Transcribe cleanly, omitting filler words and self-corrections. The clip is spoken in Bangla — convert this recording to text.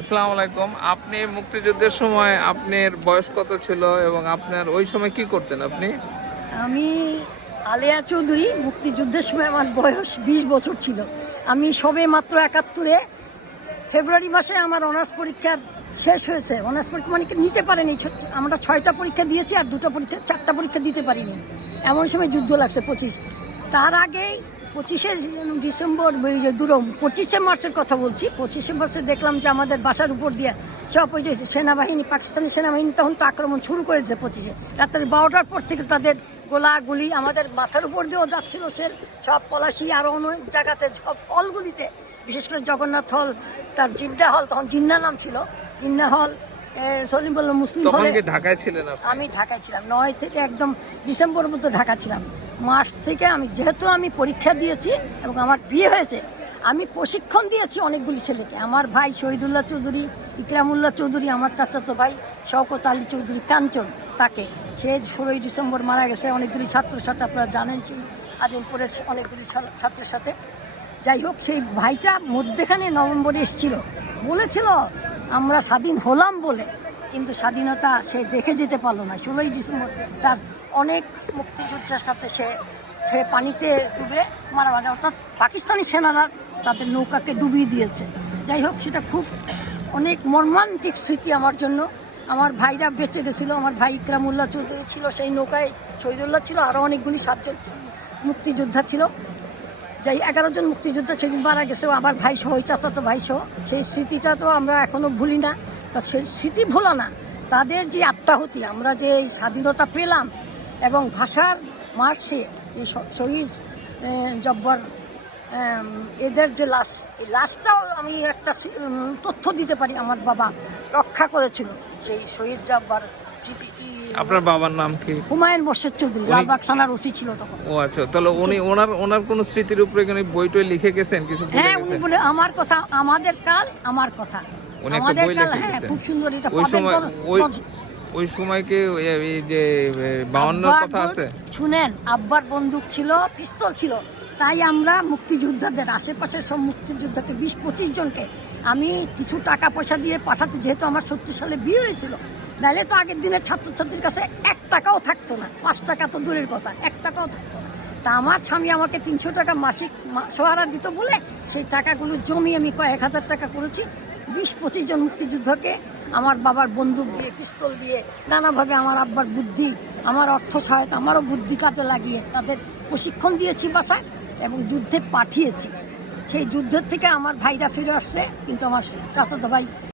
আসসালামু আলাইকুম। আপনি মুক্তিযুদ্ধের সময় আপনার বয়স কত ছিল এবং আপনার ওই সময় কি করতেন আপনি? আমি আলেয়া চৌধুরী। মুক্তিযুদ্ধের সময় আমার বয়স 20 বছর ছিল। আমি সবে মাত্র 71-এ ফেব্রুয়ারি মাসে আমার অনার্স পরীক্ষার শেষ হয়েছে। অনার্স পরীক্ষা মানে নিতে পারিনি, আমরা 6টা পরীক্ষা দিয়েছি আর 4টা পরীক্ষা দিতে পারিনি। এমন সময় যুদ্ধ লাগছে 25। তার আগেই 25শে ডিসেম্বর 25শে মার্চের কথা বলছি। 25শে মার্চে দেখলাম যে আমাদের বাসার উপর দিয়ে সব ওই যে সেনাবাহিনী, পাকিস্তানি সেনাবাহিনী তখন তো আক্রমণ শুরু করেছে 25শে রাত্রে 12টার পর থেকে। তাদের গোলাগুলি আমাদের মাথার উপর দিয়েও যাচ্ছিল, সে সব পলাশি আরও অনেক জায়গাতে সব হলগুলিতে, বিশেষ করে জগন্নাথ হল, তার জিন্না হল, তখন জিন্না নাম ছিল, জিন্না হল, সলিম বলল মুসলিম হলে। ঢাকায় ছিলেন? আমি ঢাকায় ছিলাম 9 থেকে একদম ডিসেম্বর মধ্যে ঢাকা ছিলাম। মার্চ থেকে যেহেতু আমি পরীক্ষা দিয়েছি এবং আমার বিয়ে হয়েছে, আমি প্রশিক্ষণ দিয়েছি অনেকগুলি ছেলেকে। আমার ভাই শহীদুল্লাহ চৌধুরী, ইকরামুল্লাহ চৌধুরী, আমার চাচাতো ভাই শওকত আলী চৌধুরী কাঞ্চন, তাকে সে 16ই ডিসেম্বর মারা গেছে। অনেকগুলি ছাত্রের সাথে, আপনারা জানেন, সেই আদিমপুরের অনেকগুলি ছাত্রের সাথে। যাই হোক, সেই ভাইটা মধ্যেখানে নভেম্বরে এসেছিল, বলেছিল আমরা স্বাধীন হলাম বলে, কিন্তু স্বাধীনতা সে দেখে যেতে পারলো না। 16ই ডিসেম্বর তার অনেক মুক্তিযোদ্ধার সাথে সে পানিতে ডুবে মারা গেছে, অর্থাৎ পাকিস্তানি সেনারা তাদের নৌকাকে ডুবিয়ে দিয়েছে। যাই হোক, সেটা খুব অনেক মর্মান্তিক স্মৃতি আমার জন্য। আমার ভাইরা বেঁচে গেছিলো। আমার ভাই ইকরামুল্লাহ চৌধুরী ছিল সেই নৌকায়, শহীদুল্লাহ ছিল, আরও অনেকগুলি 7জন মুক্তিযোদ্ধা ছিল। যাই 11 জন মুক্তিযোদ্ধা সেদিন মারা গেছে, আবার ভাই সহ, চাচাতো ভাই সহ। সেই স্মৃতিটা তো আমরা এখনও ভুলি না। তা সেই স্মৃতি ভোলা না, তাদের যে আত্মাহুতি, আমরা যে স্বাধীনতা পেলাম এবং ভাষার মার্চে এই শহীদ জব্বার এদের যে লাশ, এই লাশটাও আমি একটা তথ্য দিতে পারি। আমার বাবা রক্ষা করেছিল সেই শহীদ জব্বার। আপনার বাবার নাম কি? হুমায়ুন বশির চৌধুরী, লালবাগ থানার ওসি ছিল তখন। ও আচ্ছা, তাহলে উনি ওনার কোন স্মৃতির উপরে বই টই লিখে গেছেন কিছু? হ্যাঁ, উনি বলে আমার কথা, আমাদের কাল আমার কথা, আমাদের কাল। হ্যাঁ, খুব সুন্দর। এটা ওই সময়কে এই যে 52 কথা আছে, শুনেন, আব্বার বন্দুক ছিল, পিস্তল ছিল, তাই আমরা মুক্তিযোদ্ধাদের আশেপাশের সব মুক্তিযোদ্ধাকে 20-25 জনকে আমি কিছু টাকা পয়সা দিয়ে পাঠাতে, যেহেতু আমার 70 সালে বিয়ে হয়েছিল। নাহলে তো আগের দিনের ছাত্রছাত্রীর কাছে 1 টাকাও থাকতো না, 5 টাকা তো দূরের কথা, 1 টাকাও থাকতো না। তা আমার স্বামী আমাকে 300 টাকা মাসিক সহারা দিত বলে সেই টাকাগুলো জমি আমি কয়েক হাজার টাকা করেছি। 20-25 জন মুক্তিযুদ্ধকে আমার বাবার বন্দুক দিয়ে, পিস্তল দিয়ে, নানাভাবে আমার আব্বার বুদ্ধি, আমার অর্থ সহায়তা, আমারও বুদ্ধি কাজে লাগিয়ে তাদের প্রশিক্ষণ দিয়েছি বাসায় এবং যুদ্ধে পাঠিয়েছি। সেই যুদ্ধের থেকে আমার ভাইরা ফিরে আসছে, কিন্তু আমার চাচাতো ভাই